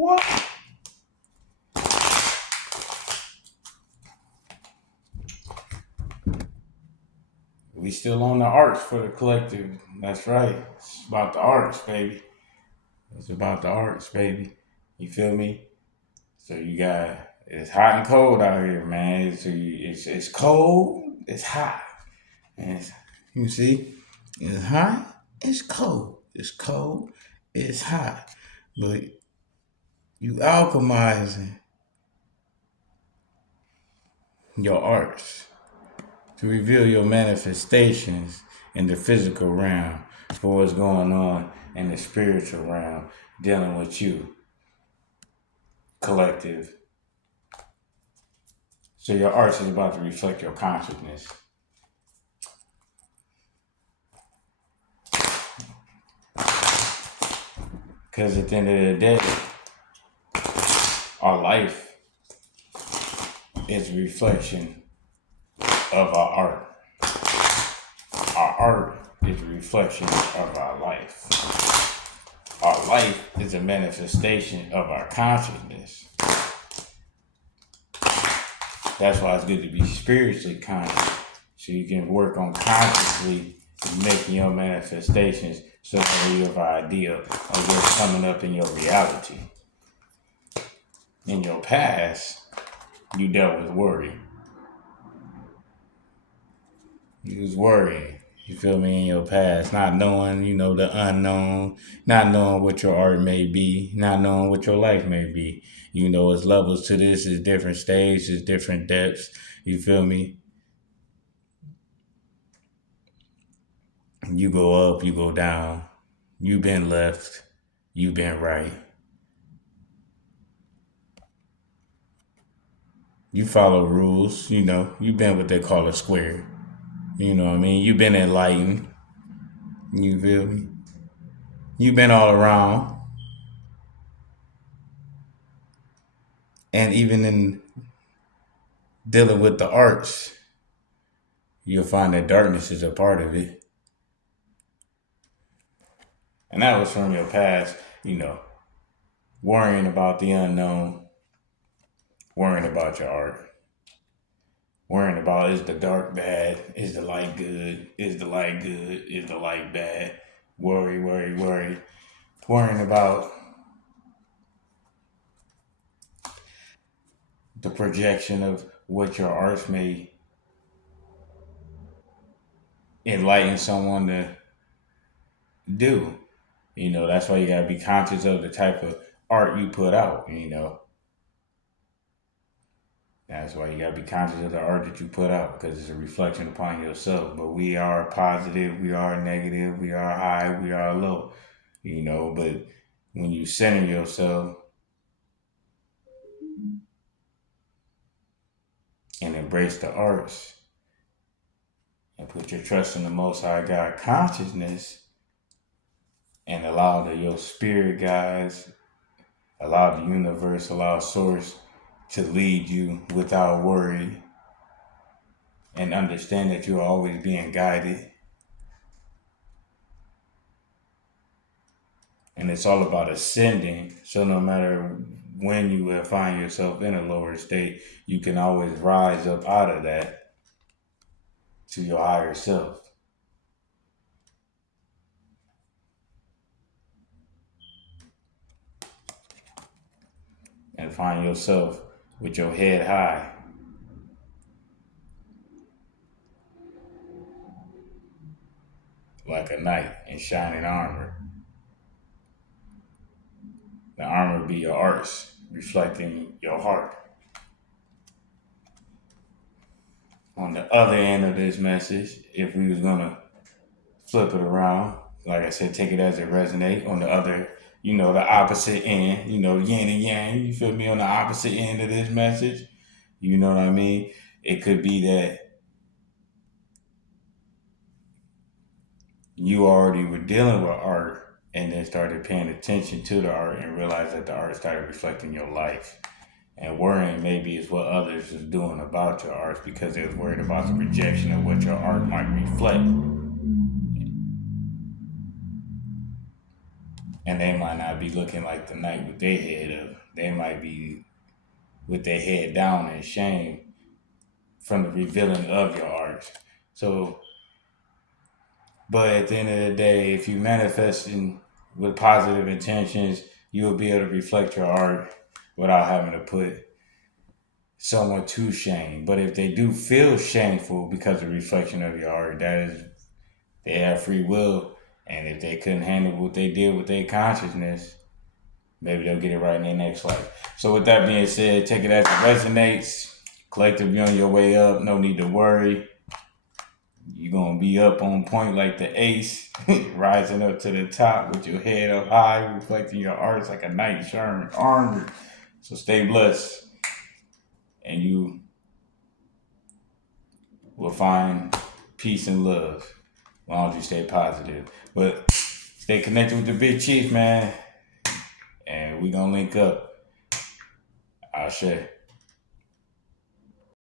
What? We still on the arts for the collective. That's right. It's about the arts, baby. It's about the arts, baby. You feel me? So you got it's hot and cold out here, man. It's cold. It's hot. And you see, it's hot. It's cold. It's cold. It's hot. But you alchemizing your arts to reveal your manifestations in the physical realm for what's going on in the spiritual realm dealing with you, collective. So your arts is about to reflect your consciousness. Because at the end of the day, our life is a reflection of our art. Our art is a reflection of our life. Our life is a manifestation of our consciousness. That's why it's good to be spiritually conscious, so you can work on consciously making your manifestations so that you have an idea of what's coming up in your reality. In your past, you dealt with worry. You was worrying. You feel me, in your past, not knowing, the unknown, not knowing what your art may be, not knowing what your life may be. It's levels to this, it's different stages, different depths. You feel me? You go up, you go down. You been left, you been right. You follow rules, you been what they call a square. You know what I mean? You been enlightened. You feel me? You been all around. And even in dealing with the arts, you'll find that darkness is a part of it. And that was from your past, worrying about the unknown, worrying about your art, worrying about is the dark bad, is the light good, is the light good, is the light bad, worry, worrying about the projection of what your arts may enlighten someone to do. That's why you gotta be conscious of the type of art you put out. That's why you gotta be conscious of the art that you put out because it's a reflection upon yourself. But we are positive, we are negative, we are high, we are low. But when you center yourself and embrace the arts and put your trust in the Most High God consciousness and allow your spirit guides, allow the universe, allow source to lead you without worry and understand that you're always being guided. And it's all about ascending. So no matter when you will find yourself in a lower state, you can always rise up out of that to your higher self. And find yourself with your head high. Like a knight in shining armor. The armor be your arts, reflecting your heart. On the other end of this message, if we was gonna flip it around, like I said, take it as it resonate. On the other, the opposite end, yin and yang, you feel me? On the opposite end of this message, you know what I mean? It could be that you already were dealing with art and then started paying attention to the art and realized that the art started reflecting your life. And worrying maybe is what others is doing about your art because they're worried about the projection of what your art might reflect. And they might not be looking like the knight with their head up. They might be with their head down in shame from the revealing of your art. So, but at the end of the day, if you manifesting with positive intentions, you will be able to reflect your art without having to put someone to shame. But if they do feel shameful because of reflection of your art, that is, they have free will. And if they couldn't handle what they did with their consciousness, maybe they'll get it right in their next life. So with that being said, take it as it resonates. Collective, you're on your way up. No need to worry. You're going to be up on point like the ace, rising up to the top with your head up high, reflecting your arts like a knight in Sherman armor. So stay blessed, and you will find peace and love as long as you stay positive. But stay connected with the Big Chief, man, and we going to link up. Ashe.